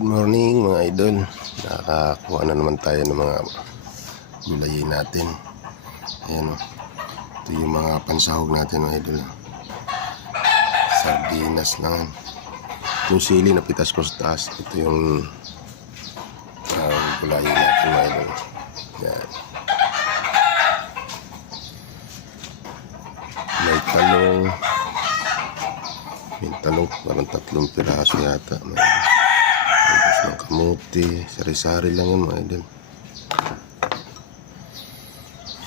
Good morning mga idol. Nakakuha na naman tayo ng mga gulayin natin. Ayan o. Ito yung mga pansahog natin mga idol. Sardinas lang. Yung sili na pitas ko sa taas. Ito yung gulayin natin mga idol. Ayan. May talong. May talong parang 3 piraso yata mga idol. Tapos ng kamuti, sari-sari lang yun mga idol.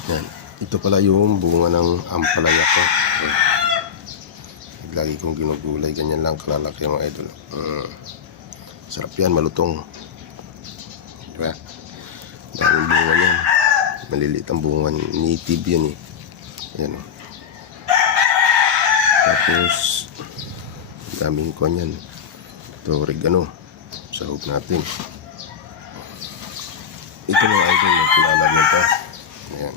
Yan. Ito pala yung bunga ng ampalaya ko. Lagi kong ginugulay, ganyan lang kalalaki mga idol. Sarap yan, malutong. Diba? Daming bunga yan. Maliliit ang bunga, native yan eh. Ayan o. Tapos daming kuwan yan. Ito oregano. Sahog natin. Ito mga idol, yung kilala nito. Ayan.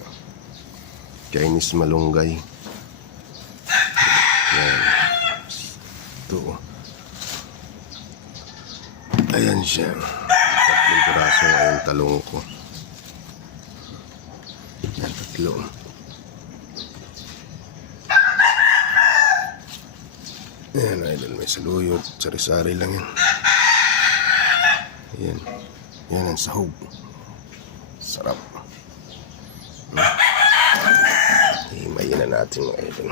Chinese malunggay. Ayan. Ito. Ayan siya. 3 piraso ang talong ko. Ayan, 3. Ayan idol, may saluyot. Sari-sari lang yan. Ayan. Yan ang sahog. Sarap. Himayin na natin mga idol.